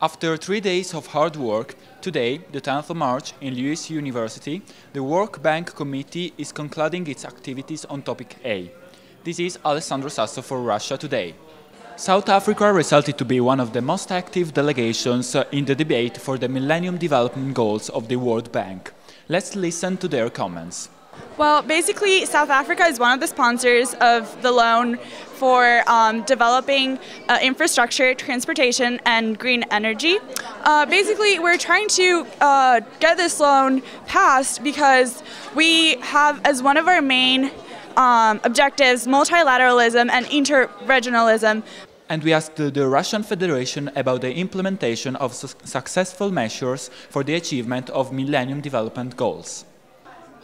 After 3 days of hard work, today, the 10th of March, in Lewis University, the World Bank Committee is concluding its activities on topic A. This is Alessandro Sasso for Russia Today. South Africa resulted to be one of the most active delegations in the debate for the Millennium Development Goals of the World Bank. Let's listen to their comments. Well, basically, South Africa is one of the sponsors of the loan for developing infrastructure, transportation, and green energy. Basically, we're trying to get this loan passed because we have as one of our main objectives multilateralism and interregionalism. And we asked the Russian Federation about the implementation of successful measures for the achievement of Millennium Development Goals.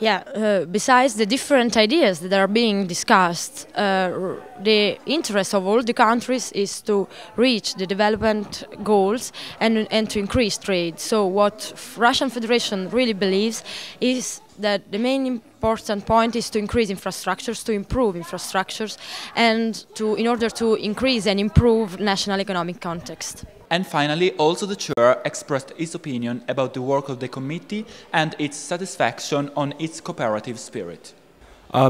Yeah, besides the different ideas that are being discussed, the interest of all the countries is to reach the development goals and to increase trade. So what Russian Federation really believes is that the main important point is to increase infrastructures, to improve infrastructures, and in order to increase and improve national economic context. And finally, also the chair expressed his opinion about the work of the committee and its satisfaction on its cooperative spirit.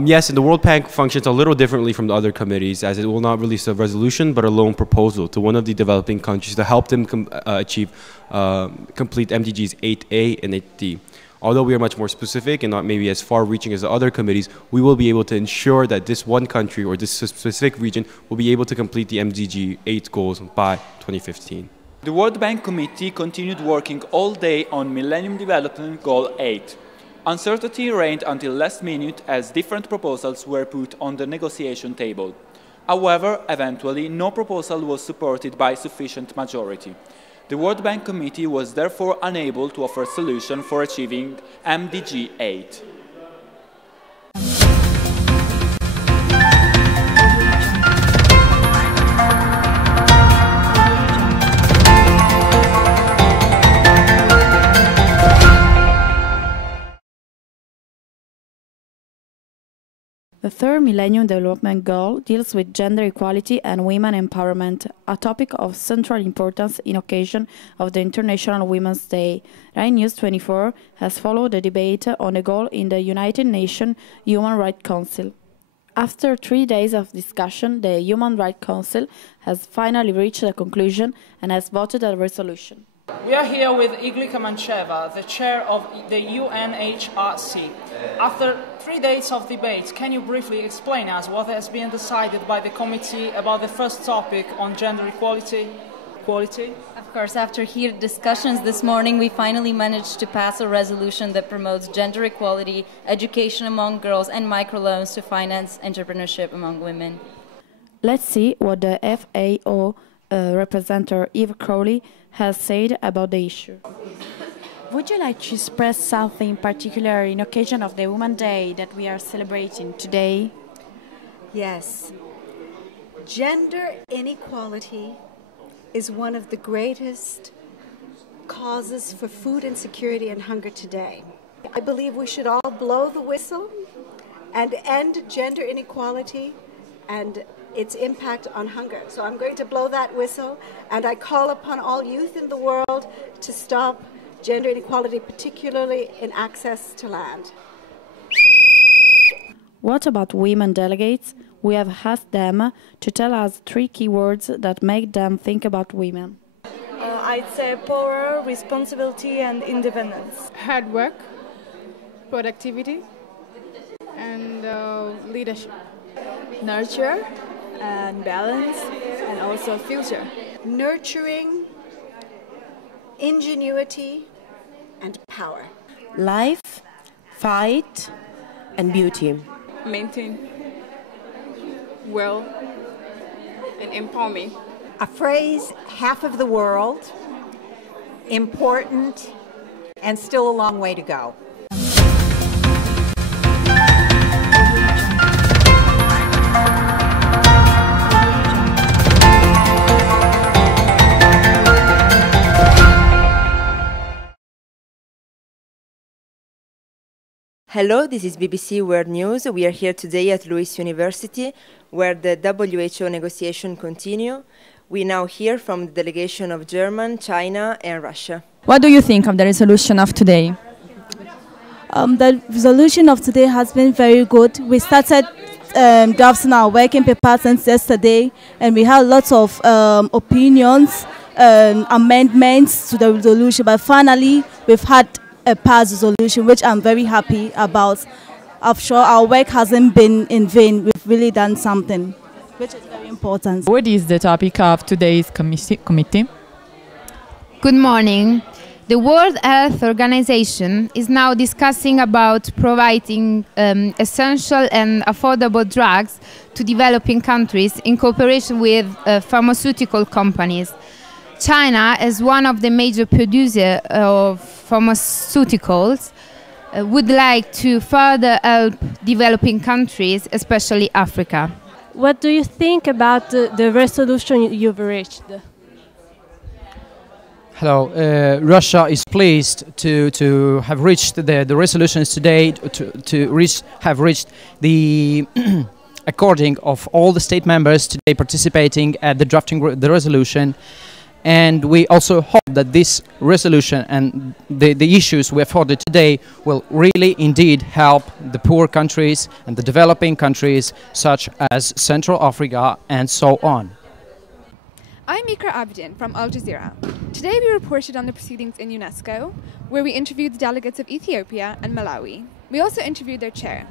Yes, and the World Bank functions a little differently from the other committees, as it will not release a resolution but a loan proposal to one of the developing countries to help them complete MDGs 8A and 8D. Although we are much more specific and not maybe as far-reaching as the other committees, we will be able to ensure that this one country or this specific region will be able to complete the MDG 8 goals by 2015. The World Bank Committee continued working all day on Millennium Development Goal 8. Uncertainty reigned until last minute as different proposals were put on the negotiation table. However, eventually, no proposal was supported by sufficient majority. The World Bank Committee was therefore unable to offer a solution for achieving MDG 8. The third Millennium Development Goal deals with gender equality and women empowerment, a topic of central importance in occasion of the International Women's Day. Rai News 24 has followed the debate on the goal in the United Nations Human Rights Council. After 3 days of discussion, the Human Rights Council has finally reached a conclusion and has voted a resolution. We are here with Iglika Mancheva, the chair of the UNHRC. After 3 days of debate, can you briefly explain us what has been decided by the committee about the first topic on gender equality? Of course, after heated discussions this morning, we finally managed to pass a resolution that promotes gender equality, education among girls, and microloans to finance entrepreneurship among women. Let's see what the FAO representative Eve Crowley has said about the issue. Would you like to express something in particular in occasion of the Women's Day that we are celebrating today? Yes. Gender inequality is one of the greatest causes for food insecurity and hunger today. I believe we should all blow the whistle and end gender inequality and its impact on hunger. So I'm going to blow that whistle, and I call upon all youth in the world to stop gender inequality, particularly in access to land. What about women delegates? We have asked them to tell us 3 key words that make them think about women. I'd say power, responsibility, and independence. Hard work, productivity, and leadership. Nurture and balance, and also future. Nurturing, ingenuity, and power. Life, fight, and beauty. Maintain, well, and empower me. A phrase, half of the world, important, and still a long way to go. Hello, this is BBC World News. We are here today at Lewis University, where the WHO negotiations continue. We now hear from the delegation of Germany, China and Russia. What do you think of the resolution of today? The resolution of today has been very good. We started drafting our working paper since yesterday, and we had lots of opinions and amendments to the resolution, but finally we've had a passed resolution, which I'm very happy about. I'm sure our work hasn't been in vain. We've really done something, which is very important. What is the topic of today's committee? Good morning. The World Health Organization is now discussing about providing essential and affordable drugs to developing countries in cooperation with pharmaceutical companies. China, as one of the major producers of pharmaceuticals, would like to further help developing countries, especially Africa. What do you think about the resolution you've reached? Hello. Russia is pleased to have reached the resolutions today, have reached the according of all the state members today participating at the drafting the resolution. And we also hope that this resolution and the issues we have heard today will really indeed help the poor countries and the developing countries such as Central Africa and so on. I'm Ikra Abdin from Al Jazeera. Today we reported on the proceedings in UNESCO, where we interviewed the delegates of Ethiopia and Malawi. We also interviewed their chair.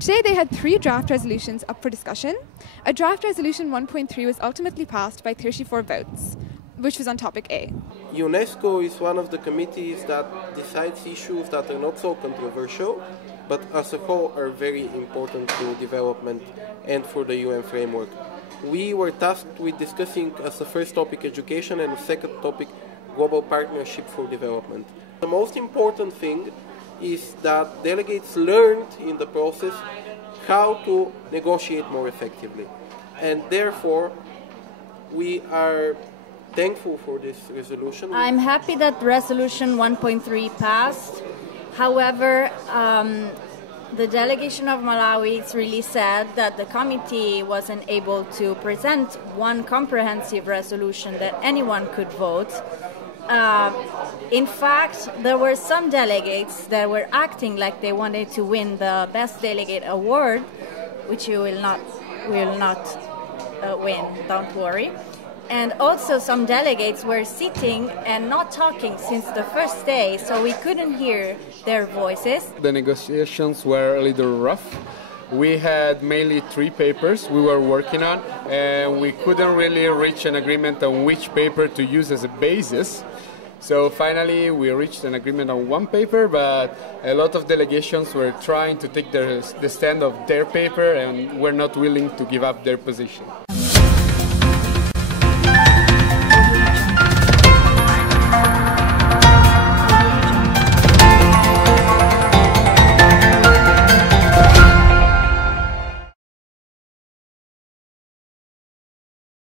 Today they had 3 draft resolutions up for discussion. A draft resolution 1.3 was ultimately passed by 34 votes, which was on topic A. UNESCO is one of the committees that decides issues that are not so controversial, but as a whole are very important to development and for the UN framework. We were tasked with discussing as the first topic education and the second topic global partnership for development. The most important thing is that delegates learned in the process how to negotiate more effectively. And therefore, we are thankful for this resolution. I'm happy that resolution 1.3 passed. However, the delegation of Malawi is really sad that the committee wasn't able to present one comprehensive resolution that anyone could vote. In fact, there were some delegates that were acting like they wanted to win the Best Delegate Award, which you will not win, don't worry. And also some delegates were sitting and not talking since the first day, so we couldn't hear their voices. The negotiations were a little rough. We had mainly 3 papers we were working on, and we couldn't really reach an agreement on which paper to use as a basis. So finally we reached an agreement on one paper, but a lot of delegations were trying to take the stand of their paper and were not willing to give up their position.